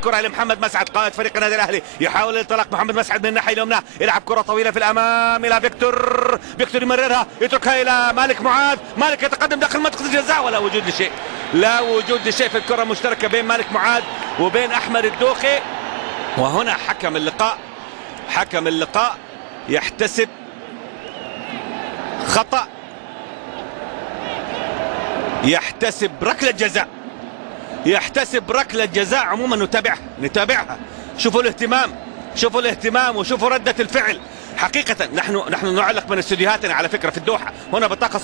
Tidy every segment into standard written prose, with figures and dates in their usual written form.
الكره لمحمد مسعد قائد فريق النادي الاهلي، يحاول الانطلاق محمد مسعد من الناحيه اليمنى، يلعب كره طويله في الامام الى فيكتور يمررها يتركها الى مالك معاذ، مالك يتقدم داخل منطقه الجزاء ولا وجود لشيء، لا وجود لشيء في الكره المشتركه بين مالك معاذ وبين احمد الدوخي. وهنا حكم اللقاء يحتسب خطأ، يحتسب ركلة جزاء. عموما نتابعها. شوفوا الاهتمام وشوفوا ردة الفعل. حقيقة نحن نعلق من استديوهاتنا على فكرة في الدوحة. هنا بطاقة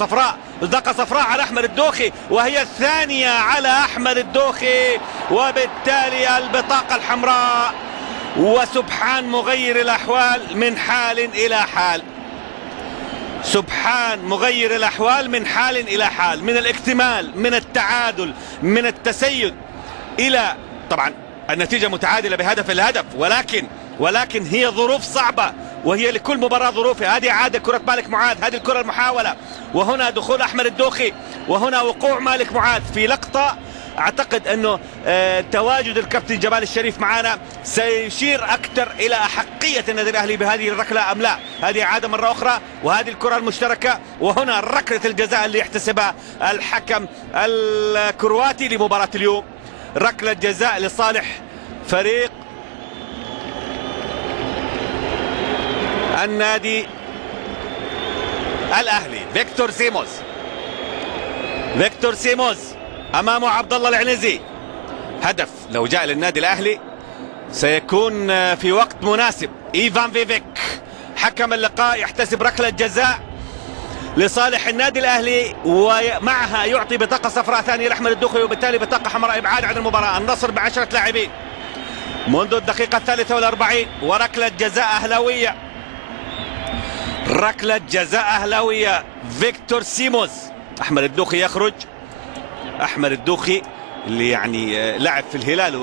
صفراء على أحمد الدوخي، وهي الثانية على أحمد الدوخي، وبالتالي البطاقة الحمراء. وسبحان مغير الأحوال من حال إلى حال، سبحان مغير الأحوال من حال إلى حال، من الاكتمال، من التعادل، من التسيد، إلى طبعا النتيجة متعادلة بهدف الهدف، ولكن هي ظروف صعبة، وهي لكل مباراة ظروفها. هذه عادة كرة مالك معاذ، هذه الكرة المحاولة، وهنا دخول أحمد الدوخي، وهنا وقوع مالك معاذ في لقطة. أعتقد أنه تواجد الكابتن جمال الشريف معنا سيشير أكثر إلى أحقية النادي الأهلي بهذه الركلة أم لا. هذه عادة مرة أخرى، وهذه الكرة المشتركة، وهنا ركلة الجزاء اللي يحتسبها الحكم الكرواتي لمباراة اليوم. ركلة جزاء لصالح فريق النادي الأهلي. فيكتور سيموز أمامه عبد الله العنزي. هدف لو جاء للنادي الأهلي سيكون في وقت مناسب. إيفان فيفيك حكم اللقاء يحتسب ركلة جزاء لصالح النادي الأهلي، ومعها يعطي بطاقة صفراء ثانية لأحمد الدوخي، وبالتالي بطاقة حمراء إبعاد عن المباراة. النصر ب10 لاعبين منذ الدقيقة 43، وركلة جزاء أهلاوية. فيكتور سيموز. أحمد الدوخي يخرج، أحمد الدوخي اللي يعني لعب في الهلال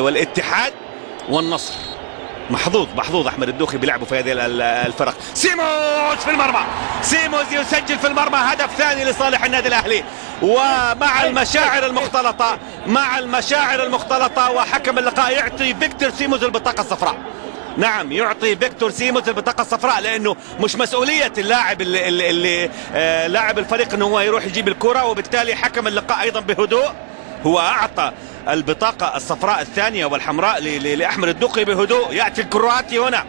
والاتحاد والنصر. محظوظ أحمد الدوخي بلعبه في هذه الفرق. سيموز في المرمى، سيموز يسجل في المرمى هدف ثاني لصالح النادي الأهلي. ومع المشاعر المختلطة وحكم اللقاء يعطي فيكتور سيموز البطاقة الصفراء. نعم، يعطي فيكتور سيموز البطاقة الصفراء، لأنه مش مسؤولية اللاعب اللي لاعب الفريق أنه هو يروح يجيب الكرة، وبالتالي حكم اللقاء أيضا بهدوء هو أعطى البطاقة الصفراء الثانية والحمراء لأحمد الدوخي بهدوء. يأتي الكرواتي هنا،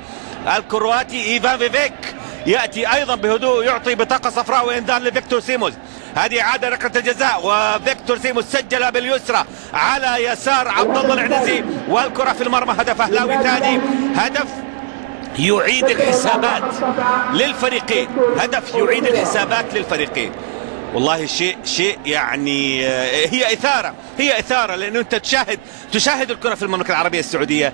الكرواتي إيفان فيفيك يأتي أيضا بهدوء، يعطي بطاقة صفراء وإنذار لفيكتور سيموز. هذه عادة ركلة الجزاء، وفيكتور سيموز سجل باليسرى على يسار عبد الله العنزي، والكرة في المرمى. هدف أهلاوي ثاني، هدف يعيد الحسابات للفريقين. والله شيء يعني هي إثارة، لأنه أنت تشاهد الكرة في المملكة العربية السعودية.